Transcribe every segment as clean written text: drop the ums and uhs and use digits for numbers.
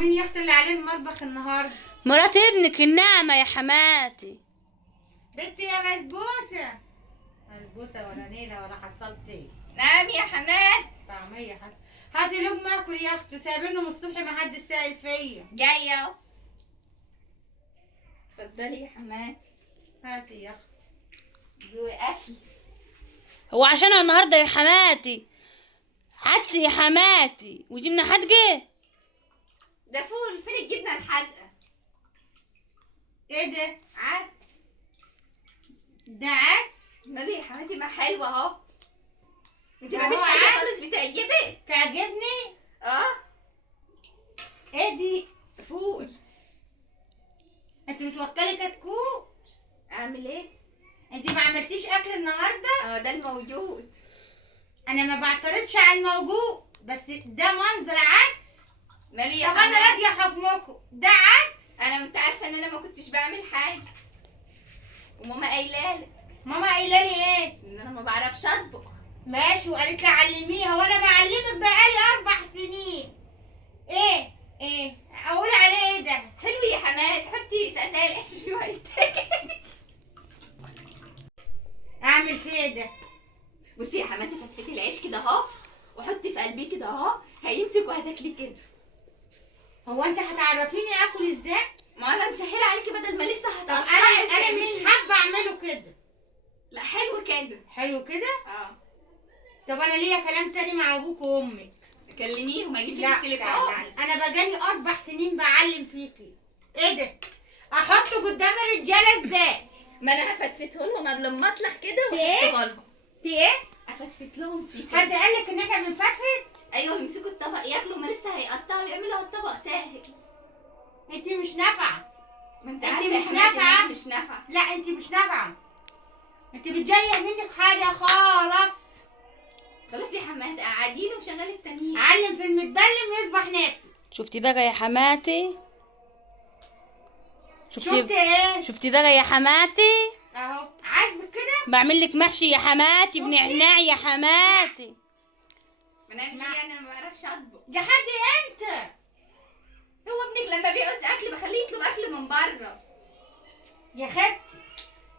ومين يا اختي اللي عليه المطبخ النهارده؟ مرات ابنك النعمة يا حماتي. بنتي يا بسبوسه. بسبوسه ولا نيله ولا حصلتي؟ نعم يا حماد. طعميه حصل. هاتي لقمه اكل يا اختي، سايبينهم الصبح ما حد سائل فيا. جاية اهو. اتفضلي يا حماد. هاتي يا اختي. ذوقي اكل. هو عشان النهاردة يا حماتي عدس يا حماتي وجبنا حدقة. ده فول، فين الجبنة الحادقة؟ ايه ده؟ عدس. ده عدس؟ مالي يا حماتي، ما حلوة اهو. انت ده ما فيش هو حاجة عدس؟ خالص بتعجبك؟ تعجبني؟ اه. ايه دي؟ فول. انت بتوكلي كتكوت؟ اعمل ايه؟ انت ما عملتيش اكل النهارده؟ اه ده الموجود. انا ما بعترضش على الموجود، بس ده منظر عدس. مالي يا طب انا حماد؟ راضيه حكمكم، ده عدس. انا انت عارفة ان انا ما كنتش بعمل حاجة، وماما قايلالك ماما قايله لي ايه؟ ان انا ما بعرفش اطبخ. ماشي، وقالت لي علميها، وانا بعلمك بقالي 4 سنين. ايه اقول عليه ايه ده؟ حلو يا حماد، حطي سقسال عيش فيه وهيتاكل. اعمل فيه إيه ده؟ بصي يا حماتي، فتفتي العيش كده اهو، وحطي في قلبيه كده اهو، هيمسك وهتاكلي كده. هو انت هتعرفيني اكل ازاي؟ ما انا مسهله عليكي بدل ما لسه طب هتقطعي انا مش وتعملي. حابه اعمله كده. لا حلو كده. حلو كده؟ اه. طب انا ليا كلام تاني مع ابوك وامك. كلميهم، اجيب لك لا التليفون. انا بقالي 4 سنين بعلم فيكي. ايه ده؟ احطه قدام الرجاله ازاي؟ ما انا هفتفته لهم قبل ما اطلع كده إيه؟ واحطه لهم. في ايه؟ افتفت لهم فيه حد كده. قال لك ان احنا بنفتفت؟ ايوه، يمسكوا الطبق ياكلوا، ما لسه هيقطعوا ويعملوا على الطبق ساهل. انت مش نافعه. ما انت انت عارفه يا مش حماتي إن أنا نافعة. مش نافعه. لا انت مش نافعه. انت بتجيح منك حاجه خالص. خلاص يا حماتي، قاعدين وشغال التانيين. علم في المتبلم يصبح ناسي. شفتي بقى يا حماتي؟ شفت ايه؟ شفتي بقى يا حماتي؟ اهو عاجبك كده؟ بعمل لك محشي يا حماتي بنعناع يا حماتي. ما انا اعمل ايه؟ انا ما بعرفش اطبخ. لحد امتى؟ هو ابنك لما بيعوز اكل بخليه يطلب اكل من بره. يا خبتي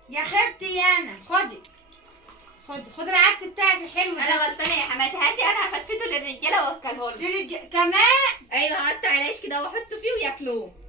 يا خبتي يا انا خد العدس بتاعك الحلو ده. انا غلطانه يا حماتي، هاتي انا هفتفته للرجاله واكله لهم. كمان. ايوه، هقطع العيش كده واحطه فيه وياكلوه.